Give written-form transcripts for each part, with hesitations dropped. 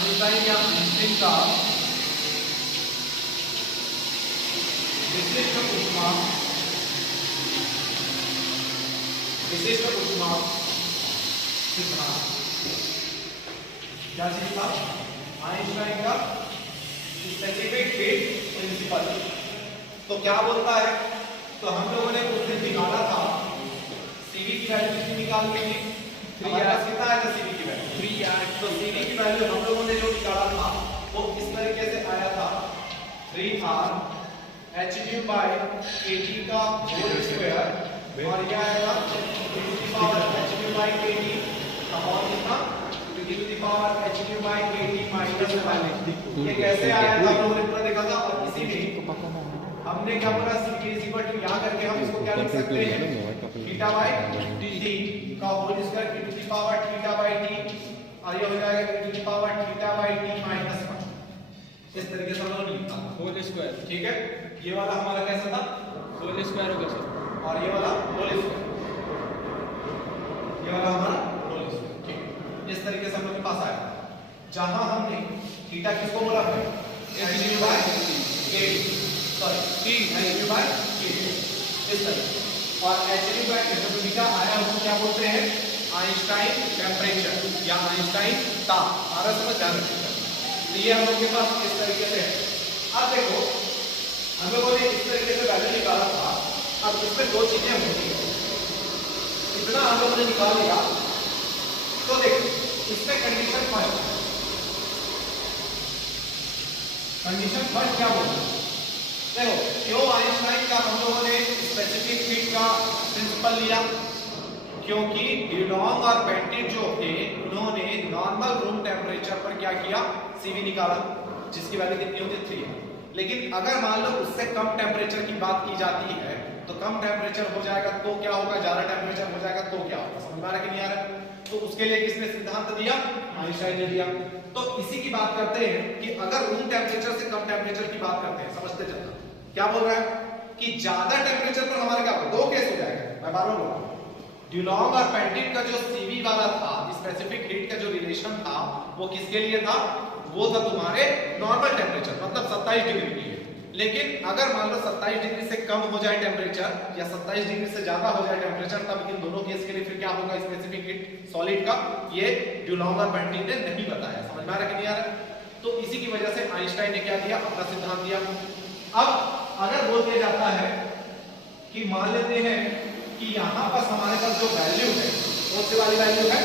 Einstein या Einstein का विशिष्ट ऊष्मा सिद्धांत। क्या चीज था? आइंस्टाइन का स्पेसिफिक हीट प्रिंसिपल। तो क्या बोलता है? तो हम लोगों ने उस दिन निकाला था सीवी की वैल्यू कितनी निकालनी थी? हमारे पास कितना आया था सीवी की वैल्यू? 3R। तो सीवी की वैल्यू हम लोगों ने जो निकाला था वो इस तरीके से आया था 3R hν by kT का होल स्क्वायर और ये आएगा e to the power hν by kT upon कितना? e to the power hν by kT minus 1। ये कैसे आया था हम लोगों ने पूरा देखा था। और इसी में हमने क्या बोला? सीवी इज इक्वल टू यहां करके हम इसको क्या लिख सकते हैं? थीटा बाय टी का whole square e to the power theta by T और ये हो जाएगा e to the power theta by T minus 1। इस तरीके से हम लोग लिखता है होल स्क्वायर। ठीक है, ये वाला हमारा कैसा था? होल स्क्वायर होगा सर। और ये वाला होल स्क्वायर, ये वाला हमारा होल स्क्वायर। ठीक है, इस तरीके से हम लोग के पास आया जहां हमने थीटा किसको बोला है? hν by kT, sorry t hν by kT इस तरह। और hν बाय kT जो थीटा आया उसको क्या बोलते हैं? आइंस्टाइन टेम्परेचर या आइंस्टाइन ताप। आरा समझ ध्यान रखिएगा। तो ये हम लोग के पास इस तरीके से है। अब देखो हम लोगों ने इस तरीके से वैल्यू निकाला था। अब इसमें दो चीजें होती हैं, इतना हम लोगों ने निकाल लिया। तो देखो इसमें कंडीशन फर्स्ट क्या बोलते हैं? देखो क्यों आइंस्टाइन का हम लोगों ने स्पेसिफिक हीट का प्रिंसिपल लिया? क्योंकि ड्यूलॉन्ग और पेंटिट जो थे उन्होंने नॉर्मल रूम टेम्परेचर पर क्या किया? सीवी निकाला जिसकी वैल्यू कितनी होती है? 3। लेकिन अगर मान लो उससे कम टेम्परेचर की बात की जाती है तो कम टेम्परेचर हो जाएगा तो क्या होगा? ज्यादा टेम्परेचर हो जाएगा तो क्या होगा? समझ में आ रहा कि नहीं आ रहा? तो उसके लिए किसने सिद्धांत दिया? आइंस्टाइन ने दिया। तो इसी की बात करते हैं कि अगर रूम टेम्परेचर से कम टेम्परेचर की बात करते हैं, समझते चलना क्या बोल रहा है कि ज्यादा टेम्परेचर पर हमारे क्या दो केस हो जाएगा। मैं बार बार बोल रहा हूं, ड्यूलॉन्ग और पेंटिट का जो सीवी वाला था स्पेसिफिक हीट का जो रिलेशन था वो किसके लिए था? वो था तुम्हारे नॉर्मल टेम्परेचर मतलब 27 डिग्री के लिए। लेकिन अगर मान लो 27 डिग्री से कम हो जाए टेम्परेचर या 27 डिग्री से ज्यादा हो जाए टेम्परेचर, तब इन दोनों केस के लिए फिर क्या होगा? स्पेसिफिक हीट सॉलिड का ये ड्यूलॉन्ग और पेंटिट ने नहीं बताया। समझ में आ रहा कि नहीं आ रहा? तो इसी की वजह से आइंस्टाइन ने क्या दिया? अपना सिद्धांत दिया। अब अगर बोल दिया जाता है कि मान लेते हैं कि यहां पर हमारे पास जो वैल्यू है कौन सी वाली वैल्यू है?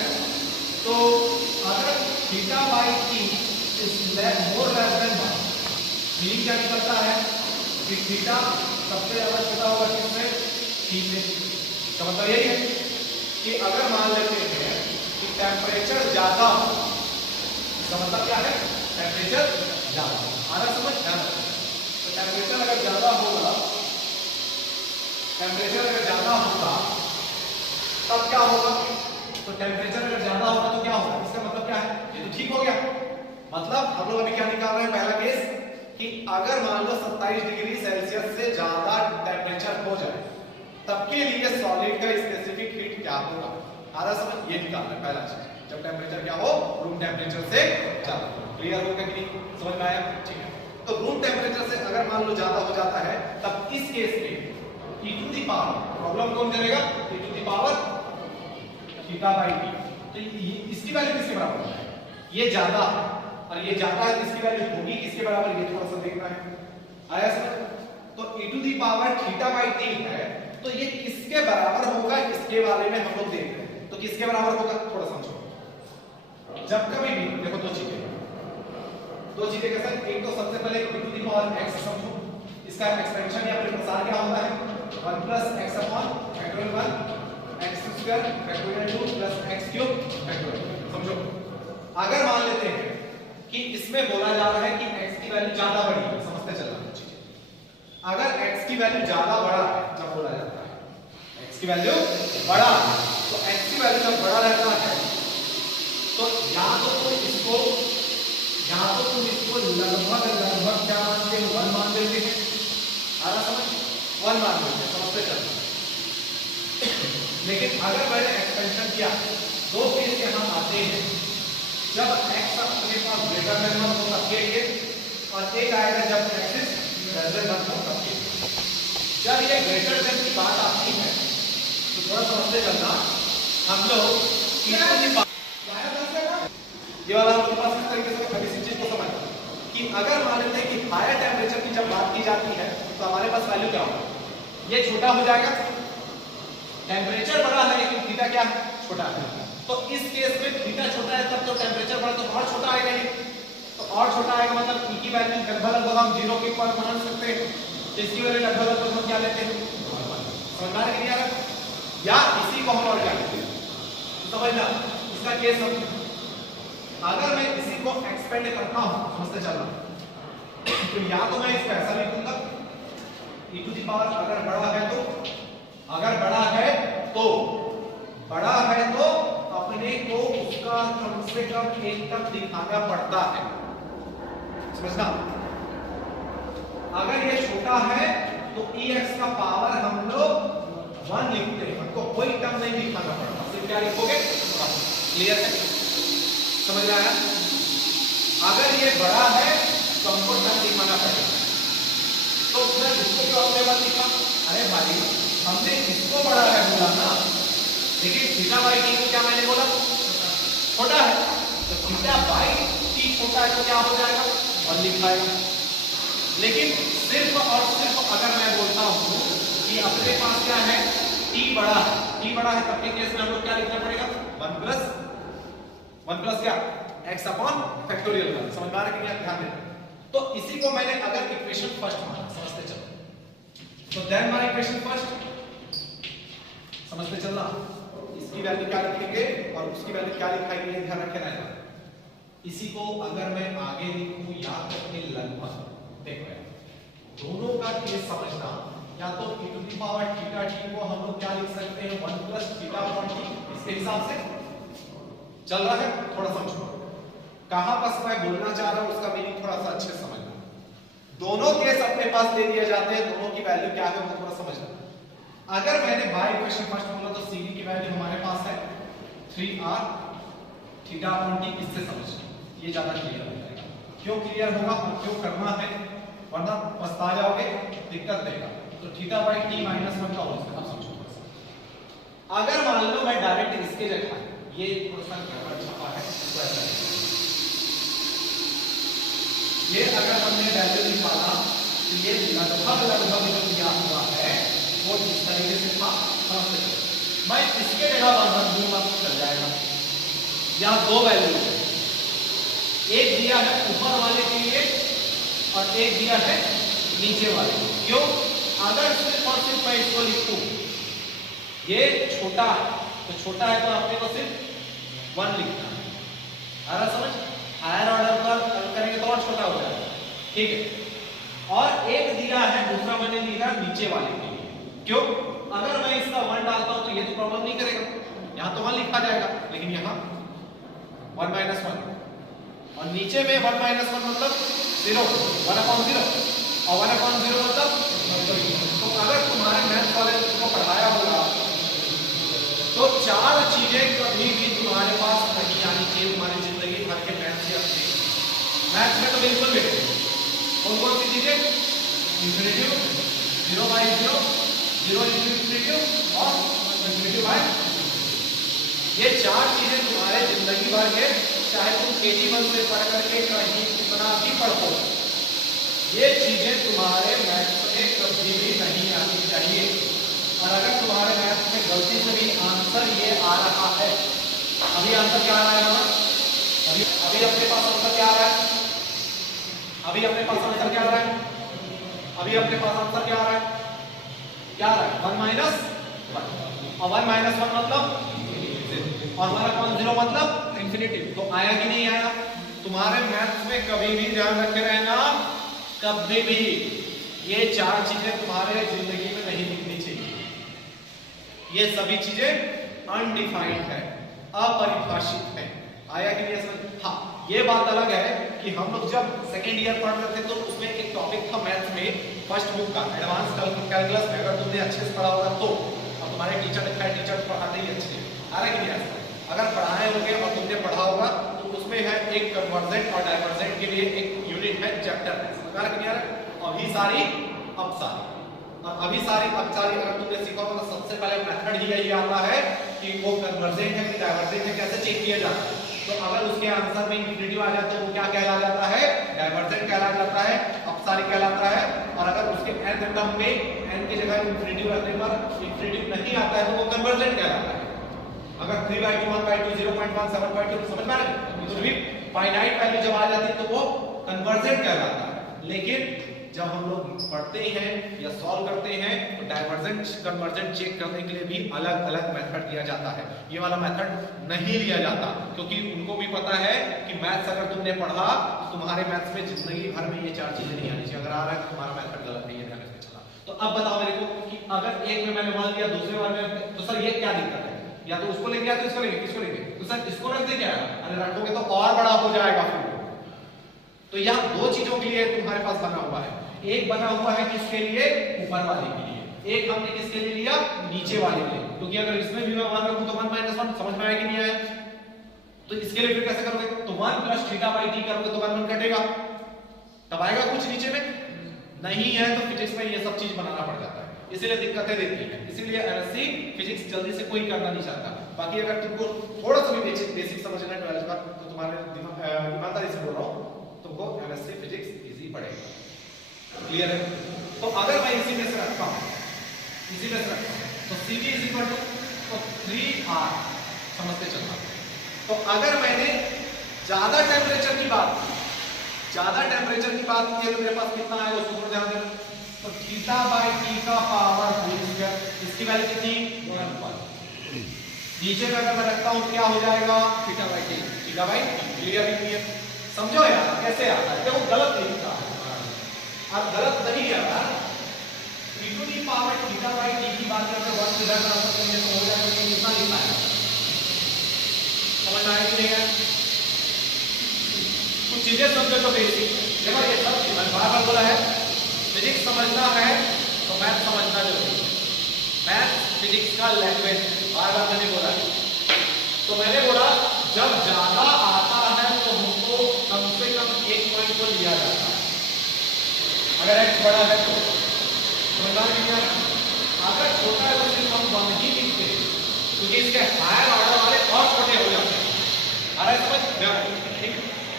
तो अगर theta by T is more less than 1, meaning क्या निकलता है कि थीटा सबसे ज्यादा छोटा होगा किसमें? टी से। इसका मतलब यही है कि अगर मान लेते हैं कि टेम्परेचर ज्यादा, इसका मतलब क्या है? टेम्परेचर ज्यादा। आना समझ ध्यान रखना। तो टेम्परेचर अगर ज्यादा होगा, टेम्परेचर अगर ज्यादा होगा तब क्या होगा? तो टेम्परेचर अगर ज्यादा होगा तो क्या होगा? इसका मतलब क्या है? ये तो ठीक हो गया। मतलब हम लोग अभी क्या निकाल रहे हैं? पहला केस कि अगर मान लो 27 डिग्री सेल्सियस से ज्यादा टेम्परेचर हो जाए तब के लिए सॉलिड का स्पेसिफिक हीट क्या होगा? आ रहा समझ? ये निकालना है पहला चीज, जब टेम्परेचर क्या हो? रूम टेम्परेचर से ज्यादा। क्लियर होगा कि नहीं? समझ में आया? ठीक है। तो रूम टेम्परेचर से अगर मान लो ज्यादा हो जाता है तब इस केस में e to the power, problem कौन करेगा? e to the power theta by T. तो इसकी वैल्यू किसके बराबर है? ये ज्यादा है और ये ज्यादा है, इसकी वैल्यू होगी किसके बराबर? ये थोड़ा सा देखना है। आया समझ? तो e to the power theta by T है तो ये किसके बराबर होगा? इसके बारे में हम लोग देख रहे हैं। तो किसके बराबर होगा? थोड़ा समझो। जब कभी भी देखो दो चीजें कैसा? एक तो सबसे पहले e to the power x समझो, इसका एक्सपेंशन या फिर प्रसार क्या होता है? 1 plus x upon factorial 1 x square factorial 2 plus x cube factorial. समझो अगर मान लेते हैं कि इसमें बोला जा रहा है कि x की वैल्यू ज्यादा बड़ी है, समझते चलना चीजें। अगर x की वैल्यू ज्यादा बड़ा है, जब बोला जाता है x की वैल्यू बड़ा है, तो x की वैल्यू जब बड़ा रहता है तो या तो तुम इसको लगभग क्या मानते हो? 1 मान लेते हैं। आ रहा समझ? 1 मान लेते हैं, समझते चलना। लेकिन अगर मैंने एक्सपेंशन किया, दो केस यहां आते हैं। जब x अपने पास ग्रेटर देन 1 हो तब के लिए, और एक आएगा जब x इज लेस देन 1 हो तब के लिए। जब ये ग्रेटर देन की बात आती है तो थोड़ा समझते चलना, हम लोग ये वाला आपके पास इस तरीके से किसी चीज को समझना कि अगर मान लेते हैं कि हायर टेम्परेचर की जब बात की जाती है तो हमारे पास वैल्यू क्या होगा, ये छोटा हो जाएगा, टेम्परेचर बड़ा है लेकिन थीटा क्या है, छोटा है। तो इस केस में थीटा छोटा है तब तो टेम्परेचर बड़ा, तो और छोटा आएगा ये, तो और छोटा आएगा मतलब ई की वैल्यू लगभग हम 0 के ऊपर मान सकते हैं, इसकी वैल्यू लगभग हम क्या लेते हैं, समझ में आ रहा है, या इसी को हम और क्या लेते हैं, समझना इसका केस हम अगर मैं इसी को एक्सपेंड करता हूं, समझते चलना, तो या तो मैं इसको ऐसा लिखूंगा e टू द पावर, अगर बड़ा है तो अपने को उसका कम से कम एक तक दिखाना पड़ता है, समझना। अगर ये छोटा है तो ex का पावर हम लोग 1 लिखते हैं, हमको कोई टर्म नहीं दिखाना पड़ता, सिर्फ क्या लिखोगे, क्लियर है, समझ में आया। अगर ये बड़ा है तो हमको टर्म दिखाना पड़ेगा, तो मैं इसको क्यों अपने बात लिखा, अरे भाई हमने इसको बड़ा है बोला ना, लेकिन थीटा बाई टी को क्या मैंने बोला, छोटा है, तो थीटा बाई टी छोटा है तो क्या हो जाएगा, 1 लिखाएगा। लेकिन सिर्फ और सिर्फ अगर मैं बोलता हूं कि अपने पास क्या है, टी बड़ा है तब के केस में हम लोग क्या लिखना पड़ेगा, 1 प्लस क्या, x अपॉन फैक्टोरियल का, समझ में आ रहा है कि ध्यान देना। तो इसी को मैंने अगर इक्वेशन फर्स्ट माना, समझते चलो, तो देन माय इक्वेशन फर्स्ट, समझते चलना, इसकी वैल्यू क्या लिखेंगे और उसकी वैल्यू क्या लिखाएंगे, ध्यान रखना है। इसी को अगर मैं आगे लिखूं या तो लगभग, देखो दोनों का केस समझना, या तो e to the power theta t को हम लोग क्या लिख सकते हैं, 1 प्लस थीटा अपॉन t, इसके हिसाब से चल रहा है, थोड़ा समझो कहां बस मैं बोलना चाह रहा हूं, उसका मीनिंग थोड़ा सा अच्छे से समझना। दोनों केस अपने पास दे दिए जाते हैं, दोनों की वैल्यू क्या है वो थोड़ा समझना। अगर मैंने बाय इक्वेशन फर्स्ट बोला तो CD की वैल्यू हमारे पास है 3r थीटा अपॉन t, इससे समझना, ये ज्यादा क्लियर हो जाएगा। क्यों क्लियर होगा और क्यों करना है, वरना पछता जाओगे, दिक्कत देगा। तो थीटा बाई t माइनस 1 का होल स्क्वायर, समझो। अगर मान लो मैं डायरेक्ट इसके जगह, ये थोड़ा सा गड़बड़ छपा है, ये अगर हमने वैल्यू निकाला तो ये लगभग जो दिया हुआ है वो इस तरीके से था, मैं इसके जगह बन दूंगा तो चल जाएगा। यहां 2 वैल्यू है, एक दिया है ऊपर वाले के लिए और एक दिया है नीचे वाले, क्यों, अगर सिर्फ और सिर्फ मैं इसको लिखूं, ये छोटा है तो छोटा है तो आपने को सिर्फ 1 लिखना है, आ रहा समझ, हायर ऑर्डर पर करेंगे तो और छोटा हो जाएगा, ठीक है। और एक दिया है दूसरा मैंने लिखा नीचे वाले के लिए, क्यों, अगर मैं इसका 1 डालता हूं तो ये तो प्रॉब्लम नहीं करेगा, यहां तो 1 लिखा जाएगा, लेकिन यहां 1 माइनस 1 और नीचे में 1 माइनस 1 मतलब 0, 1/0 और 1/0 मतलब, तो अगर तुम्हारे मैथ वाले को पढ़ाया होगा तो 4 चीजें कभी भी तुम्हारे पास नहीं आनी चाहिए तुम्हारी जिंदगी भर के मैथ्स में तो बिल्कुल भी कौन सी चीजें, इंफिनिटिव, 0/0, 0 इंटू इंफिनिटिव और इंफिनिटिव बाय, ये 4 चीजें तुम्हारे जिंदगी भर के, चाहे तुम KG1 से पढ़ करके कहीं कितना भी पढ़ो, ये चीजें तुम्हारे मैथ्स में कभी भी नहीं आनी चाहिए। और अगर तुम्हारे मैथ्स में गलती से भी आंसर ये आ रहा है, अभी आंसर क्या आ रहा है, अभी अपने पास आंसर क्या आ रहा है, अभी अपने पास आंसर क्या आ रहा है, अभी अपने पास आंसर क्या आ रहा है, क्या आ रहा है, 1 माइनस 1 और 1 माइनस 1 मतलब और 1/0 मतलब इंफिनिटी, तो आया कि नहीं आया। तुम्हारे मैथ्स में कभी भी ध्यान रखे रहना, कभी भी ये 4 चीजें तुम्हारे जिंदगी में नहीं दिखनी चाहिए, ये सभी चीजें अनडिफाइंड है, अपरिभाषित है, आया कि नहीं समझ। हाँ, ये बात अलग है कि हम लोग जब सेकेंड ईयर पढ़ रहे थे तो उसमें एक टॉपिक था मैथ्स में, फर्स्ट बुक का एडवांस कैलकुलस में, अगर तुमने अच्छे से पढ़ा होगा तो, और तुम्हारे टीचर पढ़ाते ही अच्छे, आ रहा कि नहीं, अगर पढ़ाए होंगे और तुमने पढ़ा होगा तो उसमें है कन्वर्जेंट और डाइवर्जेंट के लिए एक यूनिट है चैप्टर है, समझ में आ रहा है? अभिसारी अपसारी। और अभिसारी अपसारी अगर तुमने सीखा होगा तो सबसे पहले मेथड ही यही आता है कि वो कन्वर्जेंट है कि डाइवर्जेंट है, कैसे चेक किया जाता है। तो अगर उसके आंसर में इंफिनिटिव आ जाए तो वो क्या कहला जाता है? डाइवर्जेंट कहला जाता है, अपसारी कहलाता है। और अगर उसके nth टर्म में n की जगह इंफिनिटिव रखने पर इंफिनिटिव नहीं आता है तो वो कन्वर्जेंट कहलाता है। अगर 3/2 1/2 0.1 7/2 समझ में आ रहा है? तो भी फाइनाइट वैल्यू जब आ जाती है तो वो कन्वर्जेंट कहलाता है। लेकिन जब हम लोग पढ़ते हैं या सॉल्व करते हैं तो डाइवर्जेंट कन्वर्जेंट चेक करने के लिए भी अलग अलग मेथड दिया जाता है। ये वाला मेथड नहीं लिया जाता क्योंकि उनको भी पता है कि मैथ्स अगर तुमने पढ़ा तो तुम्हारे मैथ्स में जिंदगी भर में ये चार चीजें नहीं आनी चाहिए। अगर आ रहा है तो तुम्हारा मेथड गलत नहीं है, ध्यान रखना चला। तो अब बताओ मेरे को कि अगर एक में मैंने मान लिया, दूसरे बार में तो सर ये क्या दिक्कत है? या तो उसको लेंगे या तो इसको लेंगे, किसको लेंगे? तो सर इसको रख दे क्या? अरे रखोगे तो और बड़ा हो जाएगा फिर। तो यहाँ दो चीजों के लिए तुम्हारे पास बना हुआ है। एक बना हुआ है किसके लिए? ऊपर वाले के लिए। एक हमने किसके लिए लिया? नीचे वाले के लिए। क्योंकि अगर इसमें भी मैं मान रखूं तो 1 - 1 समझ में आएगा कि नहीं आया? तो इसके लिए फिर कैसे करोगे? तो 1 + θ/t करोगे तो 1 कटेगा, तब आएगा कुछ नीचे में। नहीं है तो फिजिक्स में ये सब चीज बनाना पड़ जाता है, इसीलिए दिक्कतें देती है। इसीलिए एमएससी फिजिक्स जल्दी से कोई करना नहीं चाहता। बाकी अगर तुमको थोड़ा सा भी बेसिक समझना है 12th का तो तुम्हारे ईमानदारी से बोल रहा हूं, तुमको एमएससी फिजिक्स इजी पड़ेगा। क्लियर है? तो अगर मैं इसी में से रखता हूं, इसी में से रखता हूं तो Cv तो 3R समझते चलना। तो अगर मैंने ज्यादा टेम्परेचर की बात की तो मेरे पास कितना आएगा उसको ध्यान देना। तो θ/t का पावर होल स्क्वायर, इसकी वैल्यू कितनी? 1। नीचे में अगर मैं रखता हूं क्या हो जाएगा? θ/t। क्लियर? समझो यार कैसे आता है? देखो गलत नहीं लिखा है, अब गलत नहीं है यार। e to the power θ/t की बात करते हैं 1 इधर बना सकते हैं तो हो जाएगा कि कितना लिखना है? समझ में आया कि नहीं है? कुछ चीजें समझो तो बेसिक। देखो ये सब मैंने बार-बार बोला है, फिजिक्स समझना है तो मैथ समझना जरूरी है। मैथ फिजिक्स का लैंग्वेज बार-बार मैंने बोला है। तो मैंने बोला जब ज्यादा आता है तो हमको कम से कम एक पॉइंट को लिया जाता है। अगर x बड़ा है तो समझना नहीं है। अगर छोटा है तो सिर्फ हम 1 ही लिखते हैं क्योंकि इसके हायर ऑर्डर वाले और छोटे हो जाते हैं। आ रहा है समझ? ठीक,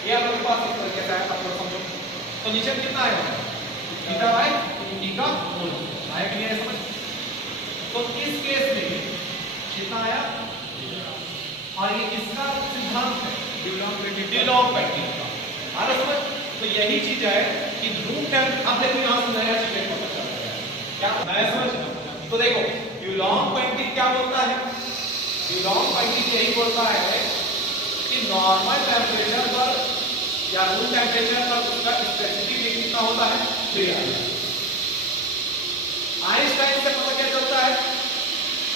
ये आप लोगों के पास इस तरीके से है, आप लोग समझो। तो नीचे कितना आएगा? θ/t का होल आया कि नहीं आया समझ? तो इस केस में कितना आया? और ये किसका सिद्धांत है? डिलॉन्ग-पेंटी का। आ रहा समझ? तो यही चीज है कि रूम टेम्प। अब देखो यहां से नया चीज पता चलता है क्या नया समझ? तो देखो डिलॉन्ग-पेंटी क्या बोलता है? डिलॉन्ग-पेंटी यही बोलता है कि नॉर्मल टेम्परेचर पर या रूम टेम्परेचर पर उसका स्पेसिफिक हीट कितना होता है? 3R। आइंस्टाइन से पता क्या चलता है?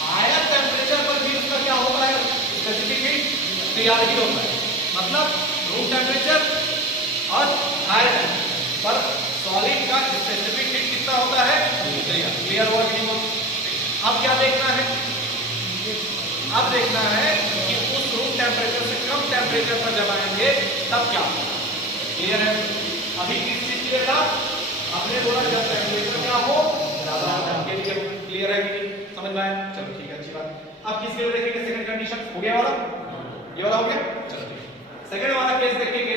हायर टेम्परेचर पर भी उसका क्या होता है? स्पेसिफिक हीट 3R ही होता है। मतलब रूम टेम्परेचर और हायर पर सॉलिड का स्पेसिफिक हीट कितना होता है? 3R। क्लियर हुआ कि नहीं? अब क्या देखना है? अब देखना है कि उस रूम टेम्परेचर से कम टेम्परेचर पर जब आएंगे तब क्या होगा। क्लियर है? अभी किस चीज के लिए था? आपने बोला जब टेम्परेचर क्या हो ज्यादा के लिए। क्लियर है कि नहीं? समझ में आया? चलो ठीक है, अच्छी बात। अब किसके लिए देखेंगे? सेकंड कंडीशन हो गया वाला, ये वाला हो गया। चलो सेकंड वाला केस देखेंगे,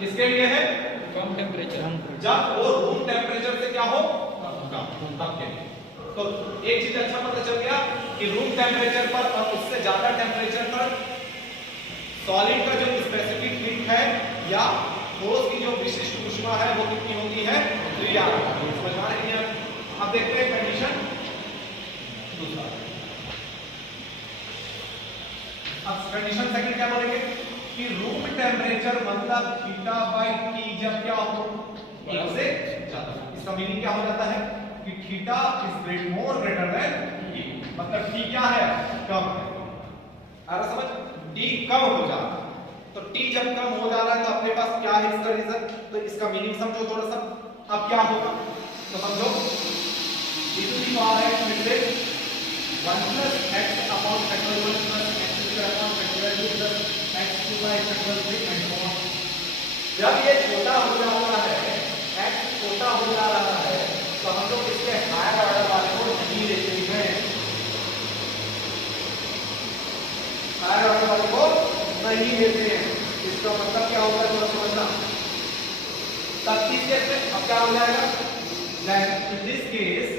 किसके लिए है? कम टेम्परेचर, जब वो रूम टेम्परेचर से क्या हो कम, तब के लिए। तो एक चीज अच्छा पता चल गया कि रूम टेम्परेचर पर और उससे ज्यादा टेम्परेचर पर सॉलिड का जो स्पेसिफिक हीट है या ठोस की जो विशिष्ट ऊष्मा है वो कितनी होती है? 3R। समझ में आ रही है? अब देखते हैं कंडीशन दूसरा। अब कंडीशन सेकंड क्या बोलेंगे कि रूम टेम्परेचर मतलब θ/t जब क्या हो 1 से ज्यादा। इसका मीनिंग क्या हो जाता है कि theta is more greater than t। मतलब t क्या है? कम है। आ रहा समझ? t कम हो जाता है। तो t जब कम हो जा रहा है तो अपने पास क्या है इसका रीजन? तो इसका मीनिंग समझो थोड़ा सा। अब क्या होगा तो समझो e to the power x फिर से 1 + x upon factor 1 + x square upon factorial 2 plus x cube by factorial 3 and so on। जब ये छोटा हो जा रहा है, x छोटा हो जा रहा है, तो हम लोग इसके हायर ऑर्डर वाले को नहीं लेते हैं, हायर ऑर्डर वाले को नहीं लेते हैं। इसका मतलब क्या होगा थोड़ा समझना। तब इस केस में अब क्या हो जाएगा, then in this case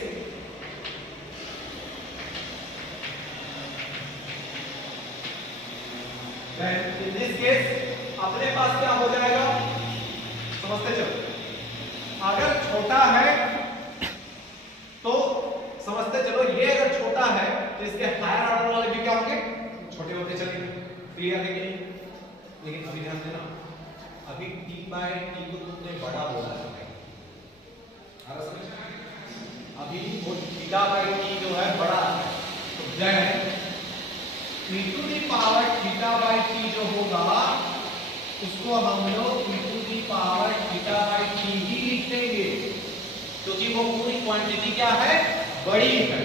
अपने पास क्या हो जाएगा, समझते चलो। अगर छोटा है तो समझते चलो, ये अगर छोटा है तो इसके हायर ऑर्डर वाले भी क्या होंगे, छोटे होते चलेंगे। क्लियर है कि नहीं? लेकिन अभी ध्यान देना, अभी t बाय t को तुमने बड़ा बोला है, अभी वो थीटा बाय t जो है बड़ा है, तो then e to the power theta by t जो होगा उसको हम लोग e to the power theta by t ही लिख देंगे, क्योंकि वो पूरी क्वांटिटी क्या है, बड़ी है।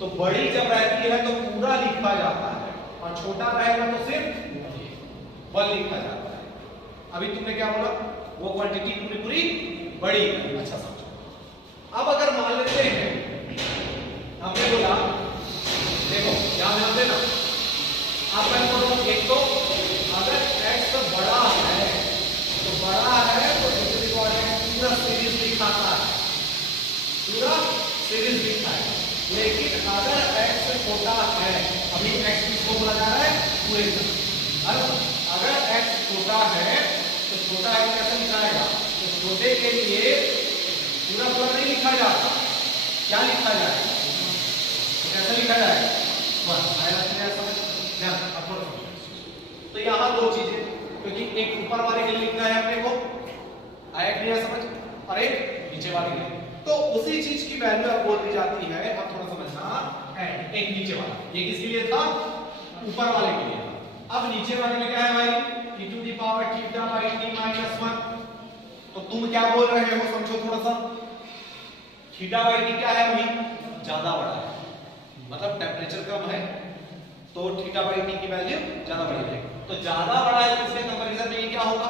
तो बड़ी जब रहती है तो पूरा लिखा जाता है, और छोटा रहेगा तो सिर्फ वन लिखा जाता है। अभी तुमने क्या बोला, वो क्वांटिटी पूरी पूरी बड़ी है। अच्छा समझो। अब अगर मान लेते हैं, हमने बोला, देखो ध्यान देना, आप मैं बोलूं एक तो अगर x बड़ा है तो बड़ा है तो पूरा सीरीज दिखाता है, पूरा सीरीज दिखता है। लेकिन अगर x छोटा है, अभी x किसको बोला जा रहा है, पूरे का। अगर x छोटा है तो छोटा है कैसे लिखाएगा, तो छोटे के लिए पूरा पूरा नहीं लिखा जाता, क्या लिखा जाएगा, तो कैसे लिखा जाएगा, तो यहाँ दो चीजें, क्योंकि एक ऊपर वाले के लिए लिखना है अपने को, आया क्लियर समझ, और एक नीचे वाले के लिए। तो उसी चीज की वैल्यू अब बोल दी जाती है, अब थोड़ा समझना, एंड एक नीचे वाला, ये किसके लिए था, ऊपर वाले के लिए। अब नीचे वाले में क्या है भाई, e to the power theta by t minus 1। तो तुम क्या बोल रहे हो, समझो थोड़ा सा, थीटा बाय t क्या है, अभी ज्यादा बड़ा है, मतलब टेम्परेचर कम है तो थीटा बाय t की वैल्यू ज्यादा बड़ी है। तो ज्यादा बड़ा है तो इसके कंपैरिजन में ये क्या होगा,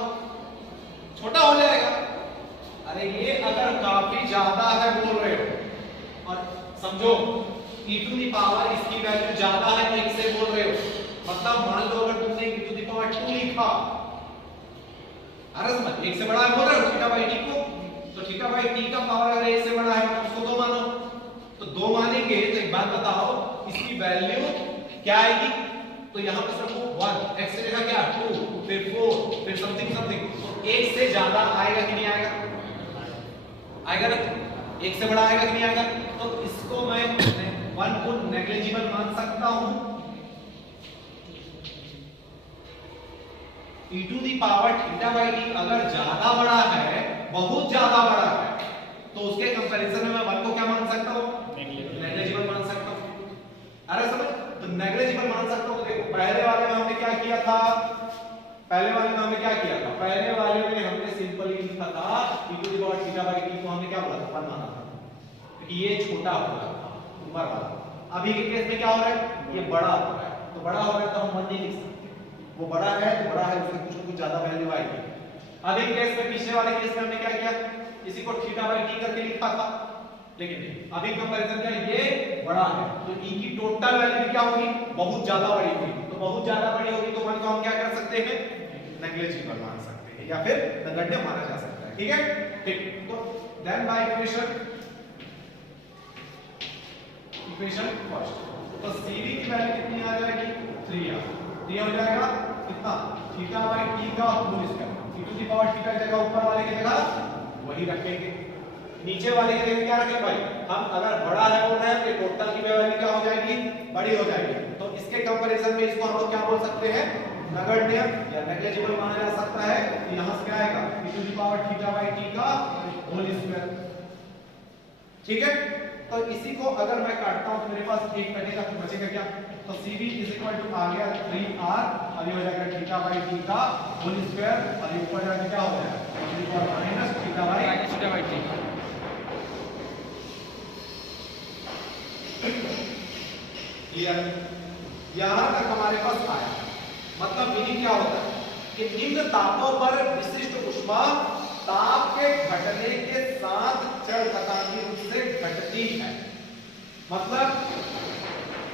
छोटा हो जाएगा। अरे ये अगर काफी ज्यादा है बोल रहे हो, और समझो e टू द पावर इसकी वैल्यू ज्यादा है 1 से बोल रहे हो, मतलब मान लो अगर तुमने e टू द पावर 2 लिखा, अरे समझ 1 से बड़ा है बोल रहे हो थीटा बाय t को, तो थीटा बाय t का पावर अगर 1 से बड़ा है तो उसको 2 मानो, तो 2 मानेंगे तो एक बात बताओ, इसकी वैल्यू क्या आएगी, तो यहां पे रखो 1, x से जगह क्या 2, फिर 4, फिर समथिंग समथिंग, तो 1 से ज्यादा आएगा कि नहीं आएगा, आएगा ना, 1 से बड़ा आएगा कि नहीं आएगा। तो इसको मैं 1 को नेग्लिजिबल मान सकता हूं, e to the power theta by t अगर ज्यादा बड़ा है, बहुत ज्यादा बड़ा है, तो उसके कंपैरिजन में मैं 1 को क्या मान सकता हूं, नेग्लिजिबल मान सकता हूं। अरे समझ, तो नेग्लिजिबल मान सकता हूं। तो देखो पहले वाले में हमने क्या किया था, पहले वाले में हमने क्या किया था, पहले वाले में हमने सिंपली लिखा था e to the power theta by t को हमने क्या बोला था, 1 माना था, क्योंकि ये छोटा हो रहा था ऊपर वाला। अभी के केस में क्या हो रहा है, ये बड़ा हो रहा है, तो बड़ा हो रहा है तो हम 1 नहीं लिख सकते, वो बड़ा है तो बड़ा है, उसमें कुछ ना कुछ ज्यादा वैल्यू आएगी। अभी केस में, पीछे वाले केस में हमने क्या किया, इसी को थीटा बाय t करके लिखा था, लेकिन अभी कंपैरिजन क्या, ये बड़ा है तो e की टोटल वैल्यू क्या होगी, बहुत ज्यादा बड़ी होगी, तो बहुत ज्यादा बड़ी होगी तो 1 को हम क्या कर सकते हैं, नेग्लिजिबल मान सकते हैं, या फिर नगण्य माना जा सकता है। ठीक है, ठीक। तो देन बाय इक्वेशन फर्स्ट, तो cv की वैल्यू कितनी आ जाएगी, 3r, ये हो जाएगा कितना, थीटा बाय t का whole square, e to the power theta की जगह ऊपर वाले की जगह वही रखेंगे, नीचे वाले की जगह क्या रखेंगे भाई, हम अगर बड़ा है बोल रहे हैं तो टोटल की वैल्यू क्या हो जाएगी, बड़ी हो जाएगी। तो इसके कंपैरिजन में इसको हम लोग क्या बोल सकते हैं, नगण्य या नेग्लिजिबल माना जा सकता है। तो यहां से क्या आएगा, e to the power theta by t का होल स्क्वायर। ठीक है, तो इसी को अगर मैं काटता हूं तो मेरे पास एक कटेगा तो बचेगा क्या, तो cv आ गया 3r, और ये हो जाएगा थीटा बाय t का होल स्क्वायर, और ये ऊपर जाके क्या हो जाएगा minus theta by t। Clear, यहां तक हमारे पास आया। मतलब मीनिंग क्या होता है कि निम्न तापों पर विशिष्ट ऊष्मा ताप के घटने के साथ चरघातांकी रूप से घटती है। मतलब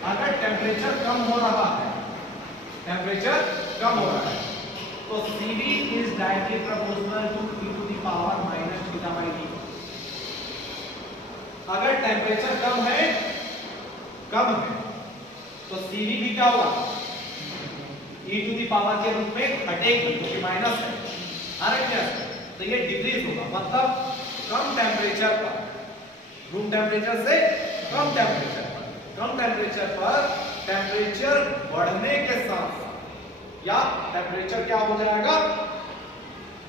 अगर टेम्परेचर कम हो रहा है, टेम्परेचर कम हो रहा है, तो Cv is directly proportional to e to the power minus theta by d। अगर टेम्परेचर कम है तो Cv भी क्या होगा, e टू दी पावर के रूप में घटेगी, क्योंकि माइनस है। तो ये डिक्रीज होगा। मतलब कम टेम्परेचर पर, रूम टेम्परेचर से कम टेम्परेचर पर टेम्परेचर बढ़ने के साथ या टेम्परेचर क्या हो जाएगा,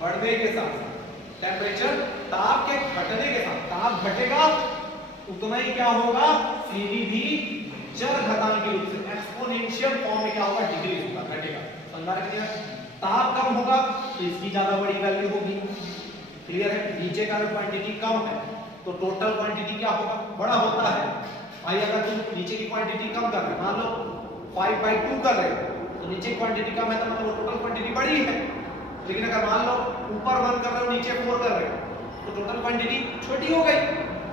बढ़ने के साथ टेम्परेचर ताप के घटने के साथ, ताप घटेगा उतना ही क्या होगा, Cv भी चरघातांकी रूप से एक्सपोनेंशियल फॉर्म में क्या होगा, डिक्रीज होगा, घटेगा। समझा रहे हैं? ताप कम होगा तो इसकी ज्यादा बड़ी वैल्यू होगी। क्लियर है? नीचे का क्वांटिटी कम है तो टोटल क्वांटिटी क्या होगा, बड़ा होता है। भाई अगर तुम नीचे की क्वांटिटी कम कर रहे हो, मान लो 5/2 कर रहे हो, तो नीचे क्वांटिटी कम है तो मतलब टोटल क्वांटिटी बड़ी है। लेकिन अगर मान लो ऊपर 1 कर रहे हो, नीचे 4 कर रहे हो, तो टोटल क्वांटिटी छोटी हो गई।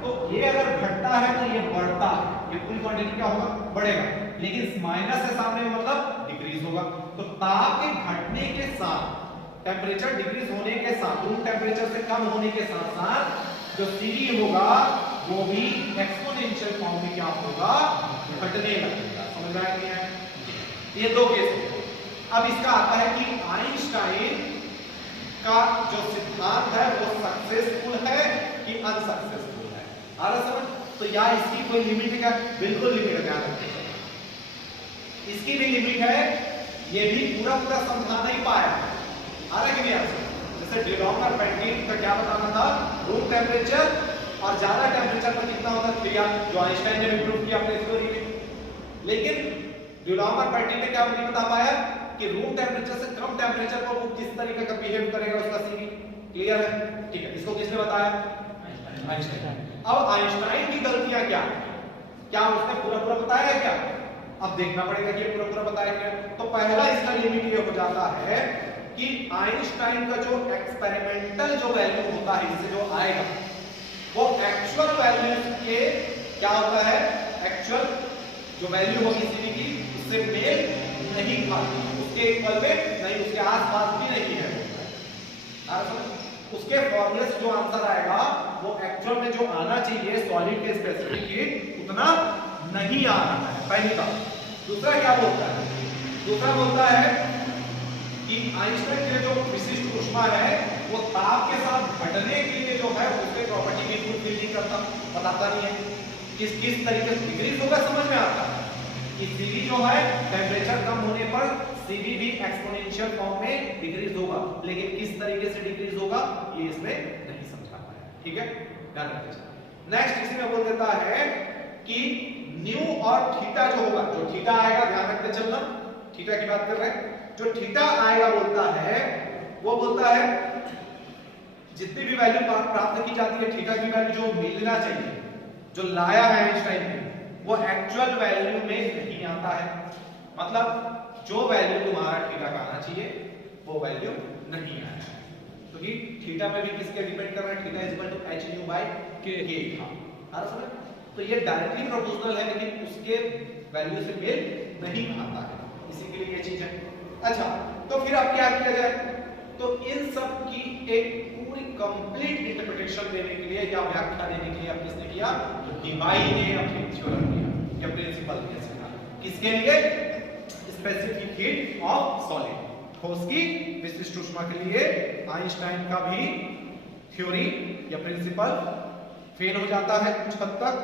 तो ये अगर घटता है तो ये बढ़ता है, ये पूरी क्वांटिटी क्या होगा, बढ़ेगा। लेकिन माइनस है सामने मतलब डिक्रीज होगा। तो ताप के घटने के साथ, टेम्परेचर डिक्रीज होने के साथ, रूम टेम्परेचर से कम होने के साथ साथ जो Cv होगा वो भी एक्सपोनेंशियल फॉर्म में क्या होगा, घटने लगेगा। समझ रहा है क्या है? ये दो केस है। अब इसका आता है कि आइंस्टाइन का जो सिद्धांत है वो सक्सेसफुल है कि अनसक्सेसफुल है। आ रहा समझ? तो या इसकी कोई लिमिट है? बिल्कुल लिमिट है, ध्यान रखिए। इसकी भी लिमिट है, ये भी पूरा समझा नहीं पाया। आ रहा कि नहीं? जैसे डिलॉन्ग और पेंटिन का क्या बताना था, रूम टेम्परेचर और ज्यादा टेम्परेचर पर कितना होता है क्रिया, जो आइंस्टाइन ने प्रूव किया अपने थ्योरी में। लेकिन डिलॉन्ग और पेंटिन ने क्या नहीं बता पाया कि रूम टेम्परेचर से कम टेम्परेचर पर वो किस तरीके का बिहेव करेगा उसका Cv। क्लियर है? ठीक है। इसको किसने बताया? आइंस्टाइन। अब आइंस्टाइन की गलतियां क्या है? क्या उसने पूरा बताया है क्या? अब देखना पड़ेगा कि ये पूरा बताया क्या। तो पहला इसका लिमिट ये हो जाता है कि आइंस्टाइन का जो एक्सपेरिमेंटल जो वैल्यू होता है, इससे जो आएगा वो एक्चुअल वैल्यू के क्या होता है, एक्चुअल जो वैल्यू होगी Cv की उससे मेल नहीं खाती, उसके इक्वल में नहीं, उसके आसपास भी नहीं है। उसके फॉर्मूले से जो आंसर आएगा वो एक्चुअल में जो आना चाहिए सॉलिड के स्पेसिफिक हीट उतना नहीं आ रहा है, पहली बात। दूसरा क्या बोलता है? दूसरा बोलता है कि आइंस्टाइन के जो विशिष्ट ऊष्मा है वो ताप के साथ घटने के लिए जो है उसके प्रॉपर्टी की फुलफिल नहीं करता, बताता नहीं है। किस तरीके से डिक्रीज होगा, समझ में आता है कि Cv जो है टेम्परेचर कम होने पर Cv भी एक्सपोनेंशियल फॉर्म में डिक्रीज होगा, लेकिन किस तरीके से डिक्रीज होगा ये इसमें नहीं समझा पाया। ठीक है, ध्यान रखिए। नेक्स्ट इसी में बोल देता है कि न्यू और थीटा जो होगा, जो थीटा आएगा ध्यान रखते चलना, थीटा की बात कर रहे हैं। जो थीटा आएगा बोलता है, वो बोलता है जितनी भी वैल्यू प्राप्त की जाती है, थीटा की वैल्यू जो मिलना चाहिए, जो लाया है आइंस्टाइन ने, वो एक्चुअल वैल्यू में नहीं आता है। मतलब जो वैल्यू तुम्हारा थीटा का आना चाहिए वो वैल्यू नहीं आया है, क्योंकि थीटा पे भी किसके डिपेंड कर रहा है, theta is equal to h nu by k था। आ रहा समझ? तो ये डायरेक्टली प्रोपोर्शनल है, लेकिन उसके वैल्यू से मेल नहीं खाता है, इसी के लिए ये चीज है। अच्छा, तो फिर अब क्या किया जाए? तो इन सब की एक पूरी कंप्लीट इंटरप्रिटेशन देने के लिए या व्याख्या देने के लिए अब किसने किया, तो डीवाई ने अपनी थ्योरम दिया या प्रिंसिपल दिया। किसके लिए? स्पेसिफिक हीट ऑफ सॉलिड, ठोस की विशिष्ट ऊष्मा के लिए आइंस्टाइन का भी थ्योरी या प्रिंसिपल फेल हो जाता है कुछ हद तक।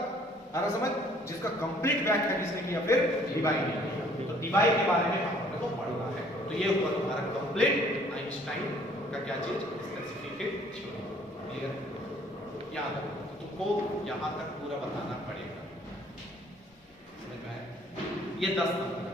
आ रहा समझ? जिसका कंप्लीट व्याख्या किसने किया? फिर डीवाई ने किया। तो डीवाई के बारे में आपको तो पढ़ना है। तो ये हुआ तुम्हारा कंप्लीट आइंस्टाइन का क्या चीज, स्पेसिफिक हीट थ्योरी। क्लियर? यहां तक तुमको यहां तक पूरा बताना पड़ेगा। समझ में आया? ये 10 नंबर